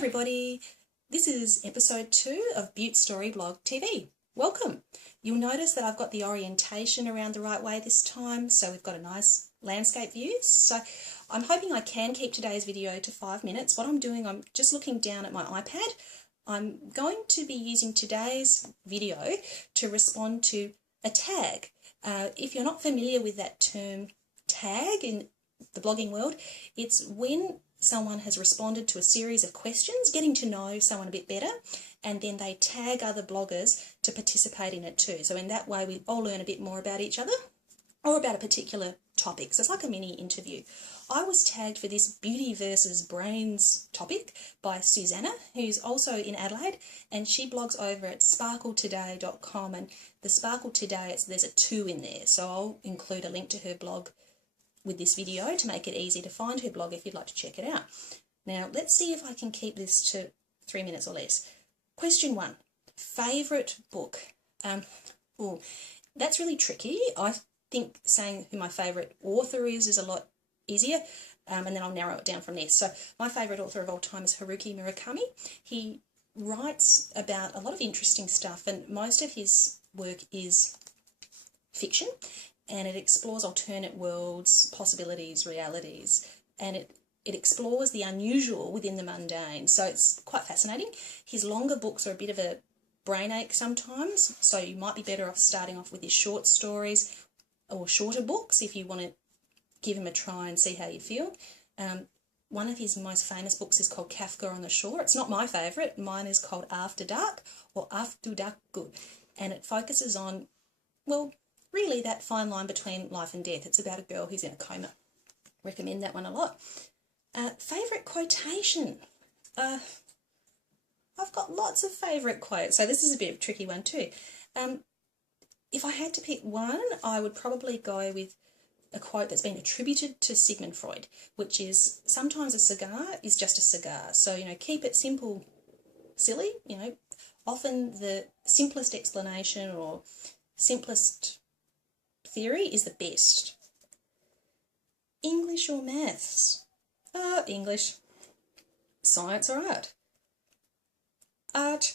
everybody, this is episode 2 of Butte Story Blog TV. Welcome. You'll notice that I've got the orientation around the right way this time, so we've got a nice landscape view. So I'm hoping I can keep today's video to 5 minutes. What I'm doing, I'm just looking down at my iPad. I'm going to be using today's video to respond to a tag. If you're not familiar with that term tag in the blogging world, it's when someone has responded to a series of questions, getting to know someone a bit better, and then they tag other bloggers to participate in it too. So in that way, we all learn a bit more about each other or about a particular topic. So it's like a mini interview. I was tagged for this beauty versus brains topic by Susannah, who's also in Adelaide, and she blogs over at sparkletoday.com, and the Sparkle Today, there's a 2 in there, so I'll include a link to her blog with this video to make it easy to find her blog if you'd like to check it out. Now, let's see if I can keep this to 3 minutes or less. Question 1, favourite book. That's really tricky. I think saying who my favourite author is a lot easier, and then I'll narrow it down from there. So my favourite author of all time is Haruki Murakami. He writes about a lot of interesting stuff, and most of his work is fiction, and it explores alternate worlds, possibilities, realities, and it explores the unusual within the mundane. So it's quite fascinating. His longer books are a bit of a brain ache sometimes, so you might be better off starting off with his short stories or shorter books if you want to give him a try and see how you feel. One of his most famous books is called Kafka on the Shore. It's not my favourite. Mine is called After Dark or After Dark, and it focuses on, well, really that fine line between life and death. It's about a girl who's in a coma. Recommend that one a lot. Favourite quotation. I've got lots of favourite quotes, so this is a bit of a tricky one too. If I had to pick one, I would probably go with a quote that's been attributed to Sigmund Freud, which is, sometimes a cigar is just a cigar. So, keep it simple, silly. Often the simplest explanation or simplest theory is the best. English or maths? English. Science or art? Art.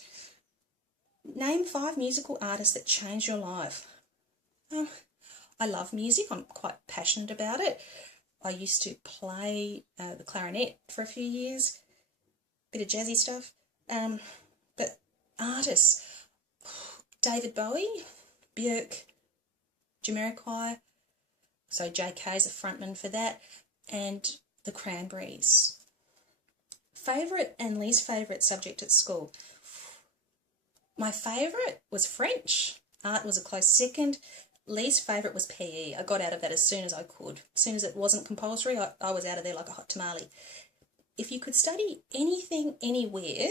Name 5 musical artists that changed your life. I love music. I'm quite passionate about it. I used to play the clarinet for a few years, bit of jazzy stuff. But artists, David Bowie, Björk, Jamiroquai, so JK is a frontman for that, and the Cranberries. Favourite and least favourite subject at school. My favourite was French. Art was a close second. Least favourite was PE. I got out of that as soon as I could. As soon as it wasn't compulsory, I was out of there like a hot tamale. If you could study anything, anywhere,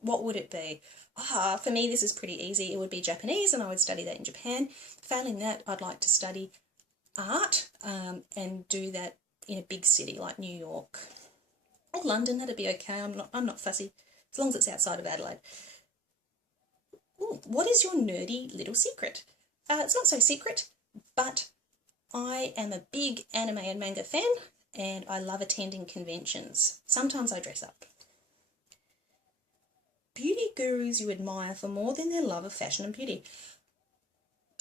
what would it be? For me, this is pretty easy. It would be Japanese, and I would study that in Japan. Failing that, I'd like to study art and do that in a big city like New York or London. That'd be okay. I'm not fussy, as long as it's outside of Adelaide. Ooh, what is your nerdy little secret? It's not so secret, but I am a big anime and manga fan, and I love attending conventions. Sometimes I dress up. Beauty gurus you admire for more than their love of fashion and beauty.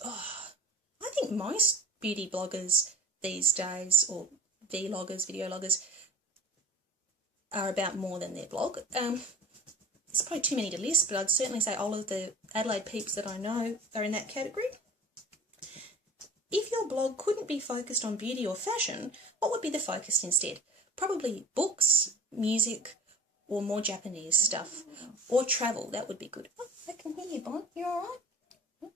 I think most beauty bloggers these days, or vloggers, video loggers, are about more than their blog. It's probably too many to list, but I'd certainly say all of the Adelaide peeps that I know are in that category. If your blog couldn't be focused on beauty or fashion, what would be the focus instead? Probably books, music, or more Japanese stuff, or travel. That would be good. Oh, I can hear you, Bon. You all right?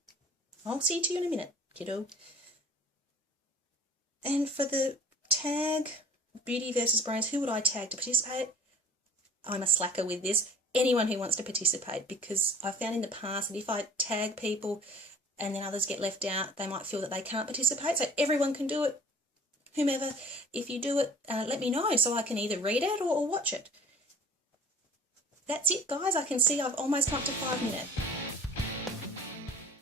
I'll see you in a minute, kiddo. And for the tag, beauty versus brains, who would I tag to participate? I'm a slacker with this. Anyone who wants to participate, because I've found in the past that if I tag people and then others get left out, they might feel that they can't participate. So everyone can do it, whomever. If you do it, let me know so I can either read it or watch it. That's it, guys. I can see I've almost come up to 5 minutes.